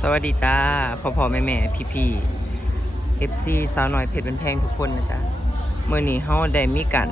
สวัสดีจ้าพ่อพ่อแม่แม่พี่พี่เอฟซีสาวน้อยเพชรเป็นแพงทุกคนนะจ๊ะเมื่อนี้เฮาได้มีการ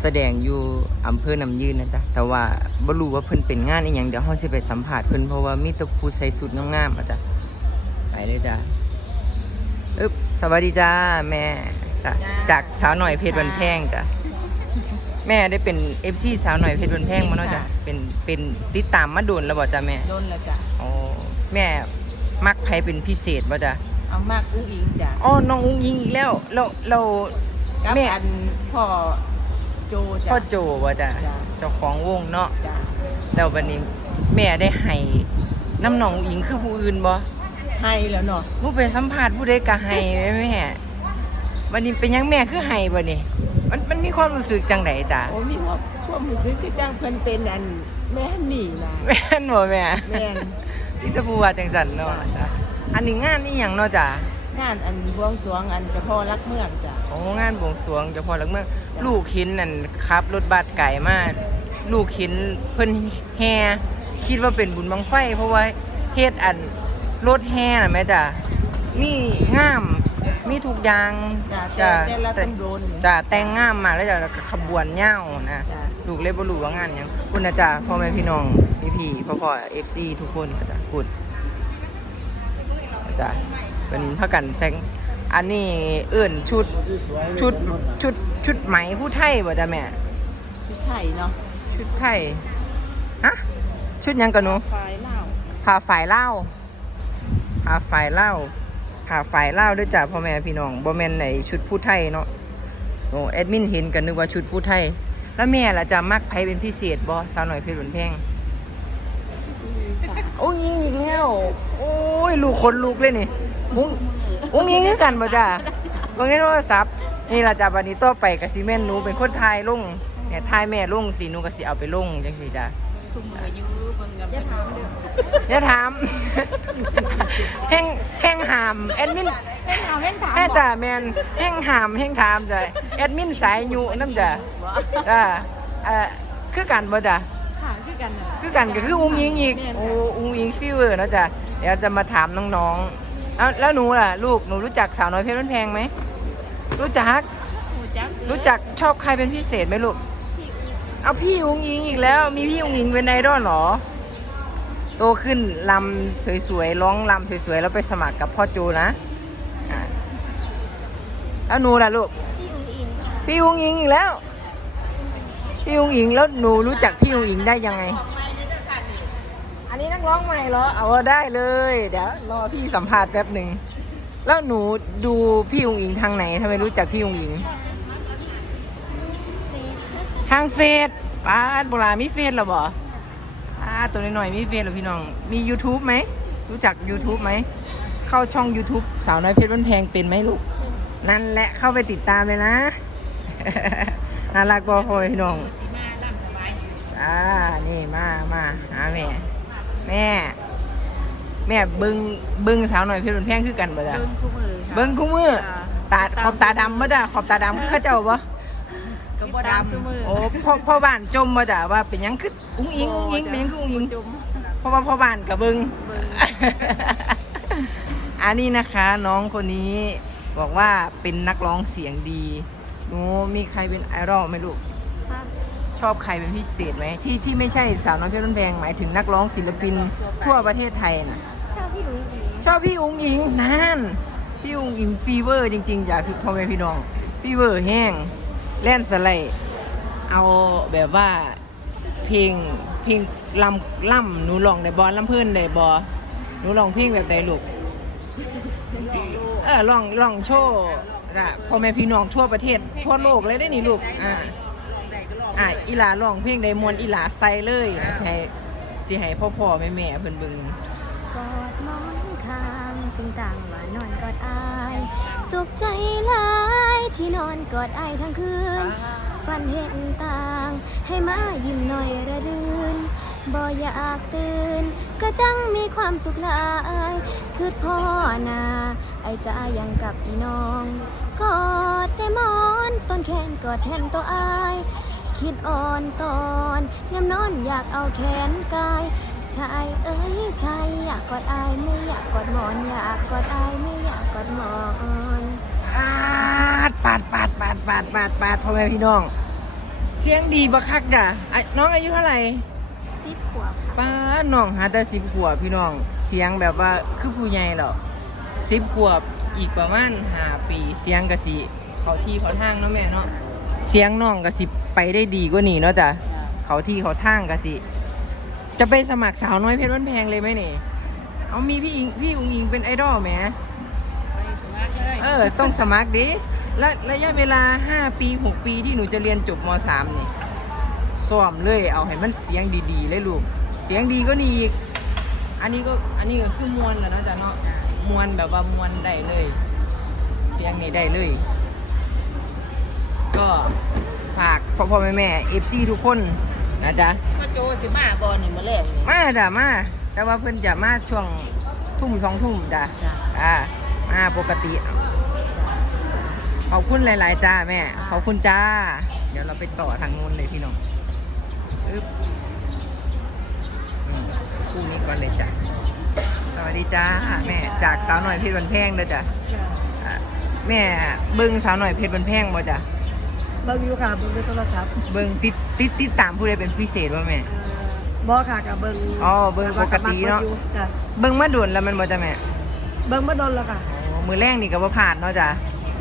แสดงอยู่อำเภอน้ำยืนนะจ๊ะแต่ว่าบ่รู้ว่าเพิ่นเป็นงานอีหยังเดี๋ยวเฮาสิไปสัมภาษณ์เพิ่นเพราะว่ามีแต่ผู้ใส่สุดงามๆอะจ้ะไปเลยจ้ะอึ๊บสวัสดีจ้าแม่จ้ะจ้าจากสาวน้อยเพชรเป็นแพงจ้ะแม่ได้เป็น FC สาวน้อยเพชรเป็นแพงมาเนาะจ้ะเป็นเป็นติดตามมาโดนแล้วบ่จ้ะแม่ โดนแล้วจ้ะอ๋อ แม่มักใครเป็นพิเศษป่ะจ๊ะเอามากอุ้งอิงจ้ะอ๋อน้องอุ้งยิงอีกแล้วเราเรา กับแม่ อันพ่อโจจ้ะ พ่อโจป่ะจ๊ะจ้ะ เจ้าของวงเนาะจ้ะแล้ววันนี้ แม่ได้ให้น้ำน้องอุ้งอิงคือผู้อื่นบ่ให้แล้วเนาะหนูไปสัมภาษณ์ผู้ใดก็ให้แม่แม่วันนี้เป็นหยังแม่คือให้บ่นี่มันมันมีความรู้สึกจังไดจ๊ะโอ้มีว่าความรู้สึกคือจังเพิ่นเป็นอันแม่ฮันนี่นะแม่นบ่แม่ แม่น ที่จะพูดว่าจังสันเนาะจ้ะอันนี้งานนี่หยังเนาะจ้ะงานอันบวงสรวงอันเจ้าพ่อรักเมืองจ้ะโอ้งานบวงสรวงเจ้าพ่อหลักเมืองลูกหินนั่นขับรถบัสไก่มากลูกหินเพิ่นแห่คิดว่าเป็นบุญบังไฟ เพราะว่าเฮ็ดอันรถแห่น่ะแม่จ้ะมีงามมีทุกอย่างจ้ะแต่แต่ละตำบลจ้ะแต่งงามมากแล้วจ้ะขบวนยาวนะจ้ะลูกเลยบ่รู้ว่างานหยังคุณนะจ้ะพ่อแม่พี่น้อง พี่ๆพ่อๆ FC ทุกคนนะจ้ะคุณจ้ะเป็นพากันแซงอันนี้เอื้นชุดชุดชุดชุดไหมผู้ไทยบ่จ้ะแม่ที่ไทยเนาะชุดไทยฮะชุดหยังกันหนูฝ่ายลาวผ่าฝ่ายเล่าวผ่าฝ่ายเล่าวผ่าฝ่ายเล่าวด้วยจ้ะพ่อแม่พี่น้องบ่แม่นไหนชุดผู้ไทยเนาะโอ้แอดมินเห็นกันนึกว่าชุดผู้ไทยแล้วแม่ล่ะจะมักไผเป็นพิเศษบ่สาวหน่อยเพชรบุญแพง โอ้ยิงอีกแล้ว โอ้ยลูกคนลูกเลยนี่อุ้งอุ้งยิงคือกันบ่จ้ะบ่งั้นโทรศัพท์นี่ล่ะจ้ะบัดนี้ต่อไปก็สิแม่นหนูเป็นคนถ่ายลงเนี่ยถ่ายแม่ลงสิหนูก็สิเอาไปลงจังซี่จ้ะคุมมืออยู่เบิ่งกับอย่าถามเด้ออย่าถามแห้งแห้งหามแอดมินเล่นเอาเล่นถามแม่จ้ะแมนแห้งหามแห้งถามจ้ะแอดมินสายยูน้ำจ้ะจ้ะเอ่อคือกันบ่จ้ะ ค่ะคือกันน่ะคือกันก็คืออุ้งยิงอีกแม่นโอ้ค่ะอุ้งยิงฟีเวอร์นะจ้ะเดี๋ยวจะมาถามน้องๆเอาแล้วหนูล่ะ ลูกหนูรู้จักสาวน้อยเพชรบ้านแพงไหมรู้จัก รู้จักเด้อรู้จักชอบใครเป็นพิเศษไหมลูกเอาพี่อุ้งอิงอีกแล้ว มีพี่อุ้งอิงเป็นไอดอลเหรอ โตขึ้นลำสวยๆร้องลำสวยๆแล้วไปสมัครกับพ่อจูนะอะแล้วหนูล่ะลูก พี่อุ้งอิงอีกแล้ว พี่อุ้งอิงแล้วหนูรู้จักพี่อุ้งอิงได้ยังไง อันนี้นักร้องใหม่เหรอ เอาได้เลย เดี๋ยวรอพี่สัมภาษณ์แป๊บหนึ่ง แล้วหนูดูพี่อุ้งอิงทางไหนทำไมรู้จักพี่อุ้งอิงทางเฟซป้าดโบราณมีเฟซหรอบ่ป้าดตัวน้อยๆมีเฟซหรอพี่น้อง มี YouTube ไหม รู้จัก YouTube ไหม เข้าช่อง YouTube สาวน้อยเพชรบ้านแพงเป็นไหมลูก นั่นแหละเข้าไปติดตามเลยนะ น่ารักบ่พ่อแม่พี่น้องสิมาล่ำสบายอยู่อ่านี่มามาหาแม่ แม่ แม่เบิงเบิงสาวหน่อยเพชรบ้านแพงคือกันบ่จ้ะเบิ่งคู่มือค่ะเบิงคู่มือตาขอบตาดำบ่จ้ะขอบตาดำคือเขาเจ้าบ่ก็บ่ดำซุมือโอ้พ่อพ่อบ้านจมมาจ้ะว่าเป็นหยังคืออุ้งอิงอุ้งอิงเป็นหยังคืออุ้งอิงจุ่มเพราะว่าพ่อบ้านกับเบิงเบิ่งอันนี้นะคะ น้องคนนี้บอกว่าเป็นนักร้องเสียงดี หนูมีใครเป็นไอดอลไหมลูกชอบใครเป็นพิเศษไหมที่ที่ไม่ใช่สาวน้อยเพชรบ้านแพงหมายถึงนักร้องศิลปินทั่วประเทศไทยน่ะชอบพี่หนูอีชอบพี่อุ้งอิงนั่นพี่อุ้งอิงฟีเวอร์จริงๆจ้ะพี่พ่อแม่พี่น้องฟีเวอร์แห้งแล่นสไลด์เอาแบบว่าเพลงเพลงลำล่ำหนูลองได้บอลำเพื่อนได้บอหนูลองเพลงแบบใดลูก เออลองลองโชว์ จ้ะพ่อแม่พี่น้องทั่วประเทศ ทั่วโลกเลยได้นี่ลูก อ่า อ่าอีหลาลองเพลงใดมวนอีหลาใส่เลยนะสิให้สิให้พ่อพ่อแม่แม่เพิ่นเบิ่งกอดหมอนข้างตึงต่างว่านอนกอดอาย สุขใจหลายที่นอนกอดอายทั้งคืนฝันเห็นต่าง ให้มายิ้มหน่อยระดืนบ่อยากตื่น ก็จังมีความสุขหลายคือพ่อนา ไอจะยังกับอีน้อง กอดแต่หมอนต้นแขนกอดแทนตัวอาย คิดอ่อนตอนยามนอนอยากเอาแขนกายเชายเอ้ยชายอยากกอดอายไม่อยากกอดหมอน อยากกอดอายไม่อยากกอดหมอนปาดปาดปาดปาดปาดปาดปาดพ่อแม่พี่น้อง เสียงดีบักคักจ้ะไอ้น้องอายุเท่าไหร่สิบขวบค่ะป้าดน้องหาแต่สิบขวบพี่น้อง เสียงแบบว่าคือผู้ใหญ่หรอ สิบขวบอีกประมาณห้าปี เสียงกะสิเขาที่เขาทางเนาะแม่เนาะเสียงน้องกะสิไปได้ดีกว่านี้เนาะจ้ะเขาที่เขาทางกะสิจะไปสมัครสาวน้อยเพชรวันแพงเลยไหมนี่เอามีพี่อิงพี่อุงอิงเป็นไอดอลไหมไปสมัครเลยเออต้องสมัครดิและระยะเวลา 5 ปี 6 ปีที่หนูจะเรียนจบม .3 นี่ซ้อมเลยเอาให้มันเสียงดีๆเลยลูก เสียงดีก็นี่อีก อันนี้ก็อันนี้ก็คือมวนแหล้วเนาะจ๊ะเนาะมวนแบบว่ามวนได้เลย เสียงนี่ได้เลย ก็ฝากพ่อพ่อแม่แม่เอฟซีทุกคนนะจ๊ะพ่อโจสิมาบอนี่มาแรกนี่มาจ้ะมา แต่ว่าเพิ่นจะมาช่วงทุ่มสองทุ่มจ้ะจ้ะอ่ามาปกติขอบคุณหลาย ๆ จ้าแม่ ขอบคุณจ้า เดี๋ยวเราไปต่อทางนู้นเลยพี่น้องอึ๊บอืม คู่นี้ก่อนเลยจ้ะ สวัสดีจ้าแม่จากสาวหน่อยเพชรบันแพงเด้อจ้ะอะแม่เบิ้งสาวหน่อยเพชรบันแพงบ่จ้ะเบิ่งอยู่ค่ะเบิ่งในโทรศัพท์เบิ้งติดติดติดตามผู้ใดเป็นพิเศษบ่แม่ เอ่อบ่ค่ะกับเบิ่งอ๋อเบิ่งปกติเนาะ บิ่งอยู่จ้ะเบิ้งมาด่วนแล้วมันบ่จ้ะแม่เบิ่งมาโดนแล้วค่ะอ๋อมือแรงนี่ก็บ่ผ่านเนาะจ้ะ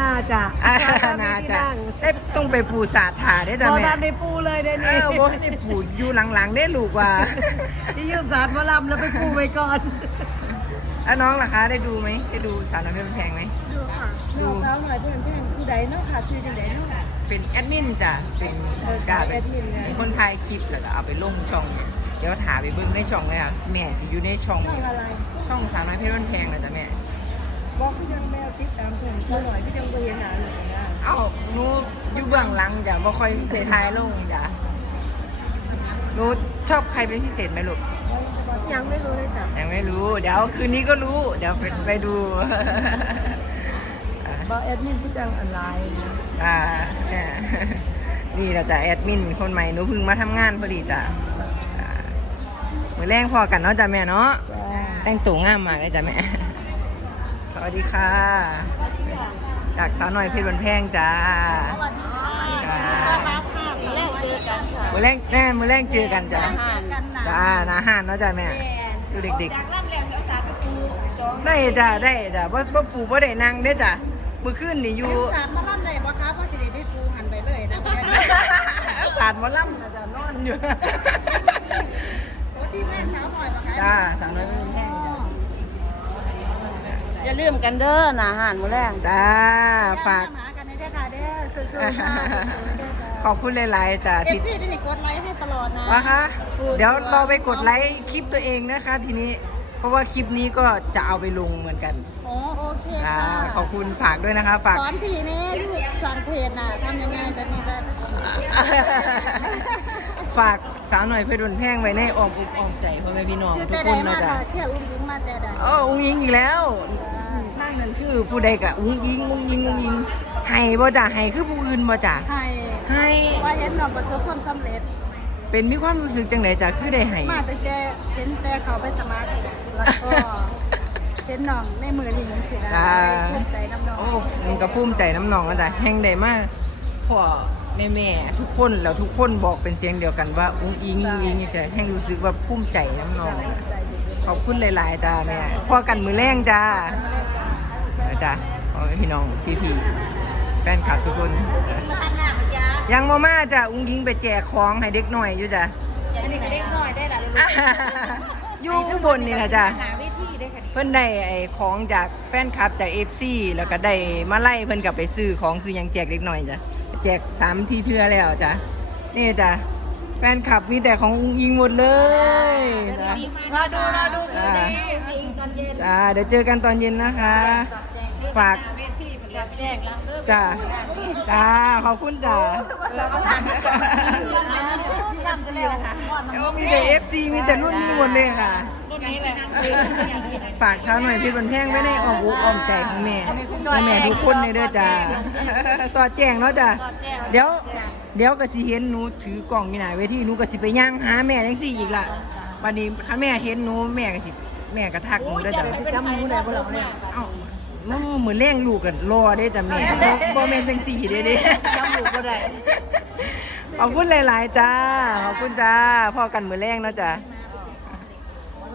น่าจะอ่าถ้มีน่าที่จะนั่งได้ต้องไปปูสาดถาได้อจ้ะบ่แม่ทันได้ปูเลยเด้เอนี่อบ่ได้ปูอยู่หลังๆได้ลูกว่าที่ยืมสารหมาลำแล้วไปปูไว้ก่อนแล้วน้องล่ะคะได้ดูไหมได้ดูสาวน้อยเพชรบันแพงไหม ดูค่ะดูดูสาวหน่อยเพื่อนเพื่อนผู้ใดเนาะค่ะชื่อจังไดเนาะเป็นแอดมินจ้ะเป็นเออกาเป็แอดมินไงเป็นคนถ่ายคลิปแล้วก็เอาไปลงช่อง เดี๋ยวถาไปเบิ่งในช่องเลยค่ะแม่สิอยู่ในช่อง ช่องอะไรช่องสาวน้อยเพชรบันแพงนะจ้ะแม่ บอกคือยังแมวติดตามชมสาวหน่อยคือยังบ่เห็นหน้าเลยนะเอ้าหนูอยู่เบื้องหลังจ้ะบ่ค่อยได้ถ่ายลงจ้ะหนูชอบใครเป็นพิเศษไหมลูกยังไม่รู้เลยจ้ะยังไม่รู้ เดี๋ยวคืนนี้ก็รู้ เดี๋ยวไปไปดูบ่แอดมินผู้จังออนไลน์นะอ่าแหม่นี่แหละจ้ะแอดมินคนใหม่หนูเพิ่งมาทำงานพอดีจ้ะอ่ามือแรงพอกันเนาะจ้ะแม่เนาะจ้าแต่งตัวงามมากเลยจ้ะแม่ส วัสดีค่ะ จากสาวหน่อยเพชรบันแพงจ้าสวัสดีค่ะแรกเจอกันค่ะมือแรงแน่มือแรงเจอกันจ้ะจ้านาห้านเนาะจ้ะแม่ดูเด็กจากร่ำแรกเสียวสาวไปปูจองๆได้จ้ะได้จ้ะบ่บ่ปู่บ่ได้นั่งเด้อจ้ะมื้อคืนนี่อยู่สารมาล่ำได้บ่ครับว่าสิได้ไปปูหันไปเลยนะสาดหมอลำนะจ้ะนอนอยู่โอ้ที่แม่สาวหน่อยบ่คะจ้าสาวน้อยเพชรบันแพงจ้ะ อย่าลืมกันเด้อนะอาหารมื้อแรงจ้าฝาก หากันในเด้อค่ะเด้อสู้ๆค่ะขอบคุณหลายๆจ้าเอฟที่ซีนี่กดไลค์ให้ตลอดนะว่าคะเดี๋ยวเราไปกดไลค์คลิปตัวเองนะคะ ทีนี้ เพราะว่าคลิปนี้ก็จะเอาไปลงเหมือนกันโอ้โอเคอ่าค่ะขอบคุณฝากด้วยนะคะ ฝาก สอนพี่นี่ที่สั่งเพจน่ะทำยังไงจะมีได้ฝากสาวหน่อยเพชรบนแพงไว้ในอ้อมอกอ้อมใจพ่อแม่พี่น้องคือทุแต่กใดคนมานะจ๊ะค่ะเชื่ออุ้มยิงมาแต่ใดโอ้อุ้งยิงอีกแล้ว นั่งนั่นคือผู้ใดกะอุ้งยิงอุ้งยิงอุ้งยิงให้บ่จ้ะให้คือผู้อื่นบ่จ้ะให้ให้ว่าเห็นน้องประสบความสำเร็จ เป็นมีความรู้สึกจังไดจ้ะคือได้ให้มาตั้งแต่เห็นแต่เขาไปสมัครแล้วก็เห็นน้องในมือนี่ยังสินะจ้าภูมิใจน้ำน้องโอ้มันก็ภูมิใจน้ำนองนะจ๊ะแห่งใดมากพ่อแม่แม่ๆทุกคนแล้วทุกคนบอกเป็นเสียงเดียวกันว่าอุ้งอิงอุ้งอิงนี่จ้ะแห่งรู้สึกว่าภูมิใจน้ำนองขอบคุณหลาย ๆ จ้าแม่พ่อกันมือแรงจ้า นะจ้าพ่อแม่พี่น้องพี่พี่ๆแฟนคลับทุกคนยังมาม่าจ้ะอุ้งยิงไปแจกของให้เด็กหน่อยอยู่จ้ะ อันนี้ก็เล็กน้อยได้ละลูกอยู่อุบลนี่แหละจ้ะ หาวิธีได้ค่ะเพิ่นได้ไอ้ของจากแฟนคลับจากเอฟซีแล้วก็ได้มาไล่เพิ่นกลับไปซื้อของซื้อหยังแจกเด็กหน่อยจ้ะแจกสามทีเทื่อแล้วจ้ะนี่จ้ะแฟนคลับมีแต่ของอุ้งยิงหมดเลยจ้ะ รอดูรอดูจ้าอิงตอนเย็น จ้าเดี๋ยวเจอกันตอนเย็นนะคะฝากเวทีมันรับแจ้ งรับเลิกจ้าจ้าขอบคุณจ้าสองสามที่ทำจะเร็วค่ะเดี๋ยวมีแต่เอฟซีมีแต่รุ่นนี้หมดเลยค่ะรุ่นนี้แหละฝากสาวหน่อยพี่บนแพงไว้ในอ้อมอกอ้อมใจของแม่และแม่ทุกคนเลยเด้อจ้าสอดแจ้งเนาะจ้าเดี๋ยว เดี๋ยวก็สิเห็นหนูถือกล่องอยู่หน้าเวทีหนูก็สิไปย่างหาแม่จังซี่อีกล่ะวันนี้คันแม่เห็นหนูแม่ก็สิแม่ก็ทักหนูได้อจ้ะแต่สิจำหมูได้บ่ล่ะเนี่ย เอ้าน้องมือแรงลูกกันรอได้จ้ะแม่บ่บ่แม่นจังสี่เด้เด้จำหมูบ่ได้ขอบคุณหลาย ๆ จ้า ขอบคุณจ้าพ่อกันมือแรงเนาะจ้ะมา